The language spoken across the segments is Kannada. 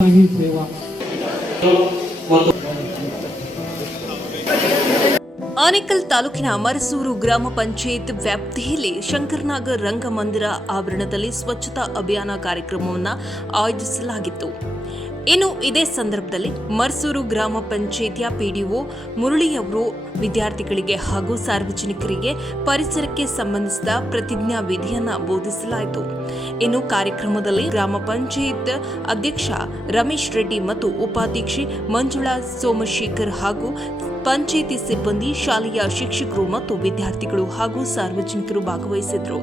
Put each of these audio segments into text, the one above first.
ಸೇವಾ ಆನೇಕಲ್ ತಾಲೂಕಿನ ಮರಸೂರು ಗ್ರಾಮ ಪಂಚಾಯತ್ ವ್ಯಾಪ್ತಿಯಲ್ಲಿ ಶಂಕರನಾಗ ರಂಗಮಂದಿರ ಆವರಣದಲ್ಲಿ ಸ್ವಚ್ಛತಾ ಅಭಿಯಾನ ಕಾರ್ಯಕ್ರಮವನ್ನು ಆಯೋಜಿಸಲಾಗಿತ್ತು. ಇನ್ನು ಇದೇ ಸಂದರ್ಭದಲ್ಲಿ ಮರಸೂರು ಗ್ರಾಮ ಪಂಚಾಯತಿಯ ಪಿಡಿಒ ಮುರಳಿಯವರು ವಿದ್ಯಾರ್ಥಿಗಳಿಗೆ ಹಾಗೂ ಸಾರ್ವಜನಿಕರಿಗೆ ಪರಿಸರಕ್ಕೆ ಸಂಬಂಧಿಸಿದ ಪ್ರತಿಜ್ಞಾ ವಿಧಿಯನ್ನು ಬೋಧಿಸಲಾಯಿತು. ಇನ್ನು ಕಾರ್ಯಕ್ರಮದಲ್ಲಿ ಗ್ರಾಮ ಪಂಚಾಯತ್ ಅಧ್ಯಕ್ಷ ರಮೇಶ್ ರೆಡ್ಡಿ ಮತ್ತು ಉಪಾಧ್ಯಕ್ಷೆ ಮಂಜುಳಾ ಸೋಮಶೇಖರ್ ಹಾಗೂ ಪಂಚಾಯಿತಿ ಸಿಬ್ಬಂದಿ, ಶಾಲೆಯ ಶಿಕ್ಷಕರು ಮತ್ತು ವಿದ್ಯಾರ್ಥಿಗಳು ಹಾಗೂ ಸಾರ್ವಜನಿಕರು ಭಾಗವಹಿಸಿದರು.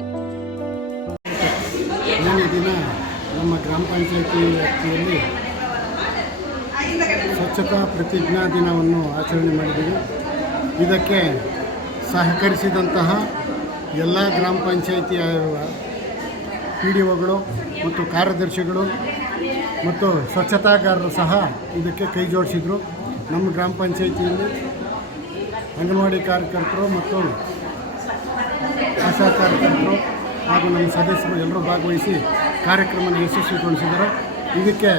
ನಮ್ಮ ಗ್ರಾಮ ಪಂಚಾಯಿತಿ ವ್ಯಾಪ್ತಿಯಲ್ಲಿ ಸ್ವಚ್ಛತಾ ಪ್ರತಿಜ್ಞಾ ದಿನವನ್ನು ಆಚರಣೆ ಮಾಡಿದ್ದೀವಿ. ಇದಕ್ಕೆ ಸಹಕರಿಸಿದಂತಹ ಎಲ್ಲ ಗ್ರಾಮ ಪಂಚಾಯಿತಿಯ PDOಗಳು ಮತ್ತು ಕಾರ್ಯದರ್ಶಿಗಳು ಮತ್ತು ಸ್ವಚ್ಛತಾಗಾರರು ಸಹ ಇದಕ್ಕೆ ಕೈ ಜೋಡಿಸಿದರು. ನಮ್ಮ ಗ್ರಾಮ ಪಂಚಾಯಿತಿಯಲ್ಲಿ ಅಂಗನವಾಡಿ ಕಾರ್ಯಕರ್ತರು ಮತ್ತು ಆಶಾ ಕಾರ್ಯಕರ್ತರು ಹಾಗೂ ನಮ್ಮ ಸದಸ್ಯರು ಎಲ್ಲರೂ ಭಾಗವಹಿಸಿ ಕಾರ್ಯಕ್ರಮವನ್ನು ಯಶಸ್ವಿಗೊಳಿಸಿದರು. ಇದಕ್ಕೆ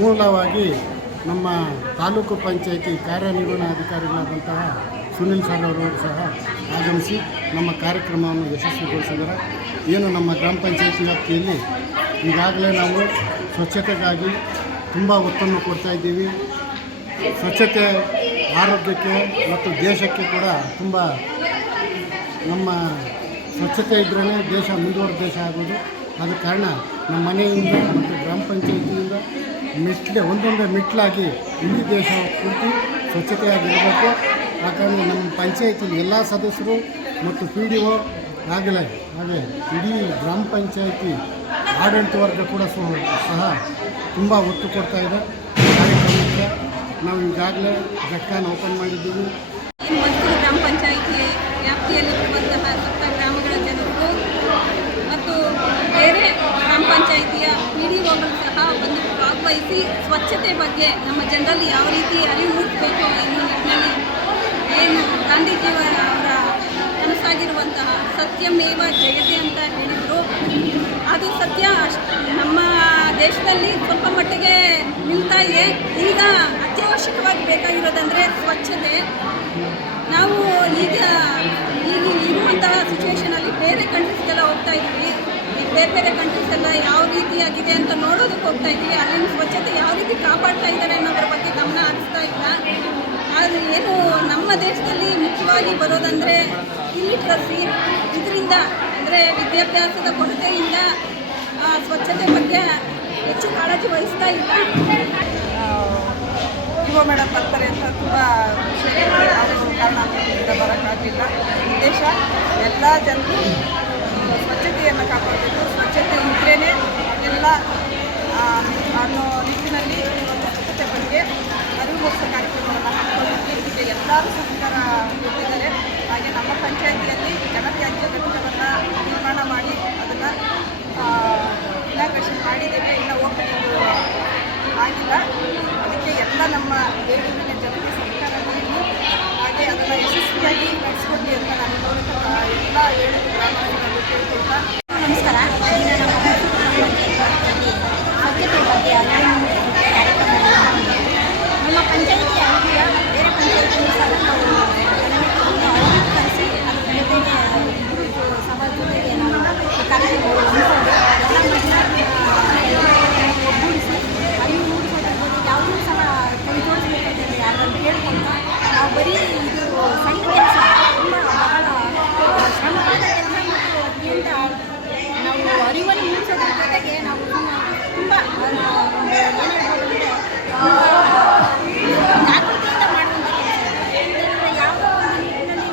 ಮೂಲವಾಗಿ ನಮ್ಮ ತಾಲೂಕು ಪಂಚಾಯಿತಿ ಕಾರ್ಯನಿರ್ವಹಣಾಧಿಕಾರಿಗಳಾದಂತಹ ಸುನಿಲ್ ಸರ್ ಅವರು ಸಹ ಆಗಮಿಸಿ ನಮ್ಮ ಕಾರ್ಯಕ್ರಮವನ್ನು ಯಶಸ್ವಿಗೊಳಿಸಿದ್ದಾರೆ. ಏನು ನಮ್ಮ ಗ್ರಾಮ ಪಂಚಾಯಿತಿ ವ್ಯಾಪ್ತಿಯಲ್ಲಿ ಈಗಾಗಲೇ ನಾವು ಸ್ವಚ್ಛತೆಗಾಗಿ ತುಂಬ ಒತ್ತನ್ನು ಕೊಡ್ತಾ ಇದ್ದೀವಿ. ಸ್ವಚ್ಛತೆ ಆರೋಗ್ಯಕ್ಕೆ ಮತ್ತು ದೇಶಕ್ಕೆ ಕೂಡ ತುಂಬ ನಮ್ಮ ಸ್ವಚ್ಛತೆ ಇದ್ರೇ ದೇಶ ಮುಂದುವರೆದ ದೇಶ ಆಗೋದು. ಆದ ಕಾರಣ ನಮ್ಮ ಮನೆಯಿಂದ ಮತ್ತು ಗ್ರಾಮ ಪಂಚಾಯಿತಿಯಿಂದ ಒಂದೊಂದೇ ಮೆಟ್ಲಾಗಿ ಇಡೀ ದೇಶ ಪೂರ್ತಿ ಸ್ವಚ್ಛತೆಯಾಗಿರಬೇಕು. ಆ ಕಾರಣ ನಮ್ಮ ಪಂಚಾಯಿತಿಯಲ್ಲಿ ಎಲ್ಲ ಸದಸ್ಯರು ಮತ್ತು PDO ಹಾಗೆ ಇಡೀ ಗ್ರಾಮ ಪಂಚಾಯಿತಿ ಆಡಳಿತ ವರ್ಗ ಕೂಡ ಸಹ ತುಂಬ ಒತ್ತು ಕೊಡ್ತಾ ಇದೆ. ಕಾರ್ಯಕ್ರಮಕ್ಕೆ ನಾವು ಈಗಾಗಲೇ ಘಟಕನ ಓಪನ್ ಮಾಡಿದ್ದೀವಿ. ಮರಸೂರು ಗ್ರಾಮ ಪಂಚಾಯಿತಿ ವ್ಯಾಪ್ತಿಯಲ್ಲಿರುವಂತಹ ಸಪ್ತ ಗ್ರಾಮಗಳ ಜನರು ಮತ್ತು ಬೇರೆ ಗ್ರಾಮ ಪಂಚಾಯಿತಿಯ PDOಗಳು ಸಹ ಬಂದು ಭಾಗವಹಿಸಿ ಸ್ವಚ್ಛತೆ ಬಗ್ಗೆ ನಮ್ಮ ಜನರಲ್ಲಿ ಯಾವ ರೀತಿ ಅರಿವು ಮೂಡಿಸಬೇಕು ಎನ್ನುವ ನಿಟ್ಟಿನಲ್ಲಿ ಏನು ಗಾಂಧೀಜಿಯವರ ಕನಸಾಗಿರುವಂತಹ ಸತ್ಯಮೇವ ಜಯತೆ ಅಂತ ಹೇಳಿದರು. ಅದು ಸತ್ಯ ನಮ್ಮ ದೇಶದಲ್ಲಿ ಸ್ವಲ್ಪ ಮಟ್ಟಿಗೆ ನಿಲ್ತಾ ಇದೆ. ಈಗ ಅತ್ಯವಶ್ಯಕವಾಗಿ ಬೇಕಾಗಿರೋದಂದರೆ ಸ್ವಚ್ಛತೆ. ನಾವು ಈಗ ಇರುವಂತಹ ಸಿಚುವೇಷನಲ್ಲಿ ಬೇರೆ ಕಂಟ್ರೀಸ್ಗೆಲ್ಲ ಹೋಗ್ತಾ ಇದ್ವಿ. ಬೇರೆ ಕಂಟ್ರೀಸ್ ಎಲ್ಲ ಯಾವ ರೀತಿಯಾಗಿದೆ ಅಂತ ನೋಡೋದಕ್ಕೆ ಹೋಗ್ತಾ ಇದ್ವಿ. ಅಲ್ಲಿನ ಸ್ವಚ್ಛತೆ ಯಾವ ರೀತಿ ಕಾಪಾಡ್ತಾ ಇದ್ದಾರೆ ಅನ್ನೋದ್ರ ಬಗ್ಗೆ ಗಮನ ಹರಿಸ್ತಾ ಇಲ್ಲ. ಆದರೆ ಏನು ನಮ್ಮ ದೇಶದಲ್ಲಿ ಮುಖ್ಯವಾಗಿ ಬರೋದಂದರೆ ಇಲ್ಲಿಟ್ರಸಿ, ಇದರಿಂದ ಅಂದರೆ ವಿದ್ಯಾಭ್ಯಾಸದ ಕೊರತೆಯಿಂದ ಸ್ವಚ್ಛತೆ ಬಗ್ಗೆ ಹೆಚ್ಚು ಕಾಳಜಿ ವಹಿಸ್ತಾ ಇಲ್ಲ. ಯುವ ಮೇಡಮ್ ಬರ್ತಾರೆ ಅಂತ ತುಂಬ ಅವರು ಕಾರಣದಿಂದ ಬರೋಕ್ಕಾಗಲಿಲ್ಲ. ಉದ್ದೇಶ ಎಲ್ಲ ಜನರು ಸ್ವಚ್ಛತೆಯನ್ನು ಕಾಪಾಡಬೇಕು. ಸ್ವಚ್ಛತೆ ಇದ್ರೇ ಎಲ್ಲ ಅನ್ನೋ ನಿಟ್ಟಿನಲ್ಲಿ ಸ್ವಚ್ಛತೆ ಬಗ್ಗೆ ಅರಿವು ಮೂಡಿಸೋ ಕಾರ್ಯಕ್ರಮವನ್ನು ಹಾಕಿಕೊಳ್ಳೋದಕ್ಕೆ ಇದಕ್ಕೆ ಎಲ್ಲರೂ ಸಹಕಾರ ಕೊಟ್ಟಿದ್ದಾರೆ. ಹಾಗೆ ನಮ್ಮ ಪಂಚಾಯಿತಿಯಲ್ಲಿ ಘನತ್ಯಾಜ್ಯ ಘಟಕವನ್ನು ನಿರ್ಮಾಣ ಮಾಡಿ ಅದನ್ನು ಇನಾಗ್ರೇಷನ್ ಮಾಡಿದ್ದೇವೆ. ಇನ್ನು ಓಪನಿಂಗ್ ಆಗಿಲ್ಲ. ಅದಕ್ಕೆ ಎಲ್ಲ ನಮ್ಮ ದೇಶದ ಜನತೆ ಸಹಕಾರ ಕೊಟ್ಟು ಹಾಗೆ ಅದನ್ನು ಯಶಸ್ವಿಯಾಗಿ ನಡೆಸಿಕೊಡಿ ಅಂತ ನಾನು ಎಲ್ಲ 7 ಗ್ರಾಮಗಳನ್ನು ಕೇಳ್ಕೊಳ್ತಾ. ನಮಸ್ಕಾರ. ಸ್ವಚ್ಛತೆ ಬಗ್ಗೆ ನಮ್ಮ ಪಂಚಾಯಿತಿ ಆಗಿಯ ಬೇರೆ ಪಂಚಾಯಿತಿ ಸಹ ನಾವು ಕರೆಸಿ ಅದ್ರ ಜೊತೆಗೆ ಸಭಾ ಜೊತೆಗೆ ನಾವು ಕಾರ್ಯಕ್ರಮಗಳು ಒಗ್ಗೂಡಿಸಿ ಅರಿವು ಮೂಡಿಸೋದ್ರ ಬಗ್ಗೆ ಯಾವುದೂ ಸಹ ಕೈ ಜೋಡಿಸಬೇಕಂತ ಯಾರನ್ನು ಕೇಳ್ಕೊಂತ ನಾವು ಬರೀ ಇದು ಸಣ್ಣ ಕೆಲಸ ತುಂಬ ಬಹಳ ಶ್ರಮವಾದ ಕೆಲಸ ಮತ್ತು ಅತ್ಯಂತ ನಾವು ಅರಿವನ್ನು ಮೂಡಿಸೋದ್ರ ಜೊತೆಗೆ ನಾವು ತುಂಬ ಏನು ಹೇಳ್ಬೋದು ಜಾಗೃತಿಯಿಂದ ಮಾಡುವಂಥ ಕೆಲಸ. ಯಾಕಂದರೆ ಯಾವುದೋ ಒಂದು ನಿಟ್ಟಿನಲ್ಲಿ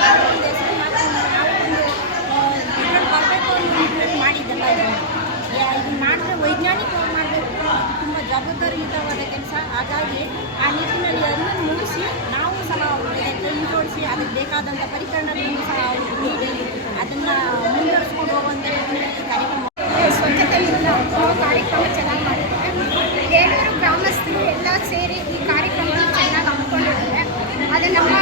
ನಾವು ಒಂದು ಹೆಸರು ಮಾಡ್ಕೊಂಡು ನಾವು ಒಂದು ಇದರಲ್ಲಿ ಬರಬೇಕು ಅನ್ನೋ ನಿಟ್ಟಿನಲ್ಲಿ ಮಾಡಿದ್ದಲ್ಲ. ಇದನ್ನು ಮಾಡಿದ್ರೆ ವೈಜ್ಞಾನಿಕವಾಗಿ ಮಾಡಬೇಕು. ತುಂಬ ಜವಾಬ್ದಾರಿಯುತವಾದ ಕೆಲಸ. ಹಾಗಾಗಿ ಆ ನಿಟ್ಟಿನಲ್ಲಿ ಅರಿವನ್ನು ಮೂಡಿಸಿ ನಾವು ಸಹ ಕೈ ಜೋಡಿಸಿ ಅದಕ್ಕೆ ಬೇಕಾದಂಥ ಪರಿಕರಗಳನ್ನು ಸಹ ಅವರು ನೀಡಿ ಅದನ್ನು ಮುಂದುವರಿಸ್ಕೊಂಡು ಹೋಗುವಂಥ ನಿಟ್ಟಿನಲ್ಲಿ ಕಾರ್ಯಕ್ರಮ. ಸ್ವಚ್ಛತೆ ಕಾರ್ಯಕ್ರಮ ಚೆನ್ನಾಗಿ ಮಾಡಿದ್ದಾರೆ. 7 ಗ್ರಾಮಸ್ಥರು ಎಲ್ಲ ಸೇರಿ ಈ ಕಾರ್ಯಕ್ರಮವನ್ನು ಚೆನ್ನಾಗಿ ಹಮ್ಮಿಕೊಂಡಿದ್ದಾರೆ. ಅದು ನಮ್ಮ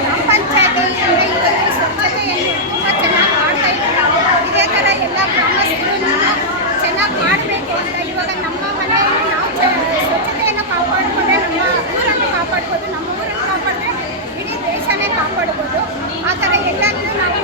ಗ್ರಾಮ ಪಂಚಾಯತಿಯಿಂದ ಇವತ್ತು ಸ್ವಚ್ಛತೆಯನ್ನು ತುಂಬ ಚೆನ್ನಾಗಿ ಮಾಡ್ತಾ ಇದ್ದಾರೆ. ಇದೇ ಥರ ಎಲ್ಲ ಗ್ರಾಮಸ್ಥರು ಚೆನ್ನಾಗಿ ಮಾಡಬೇಕು. ಎಲ್ಲದನ್ನೂ ನಾವು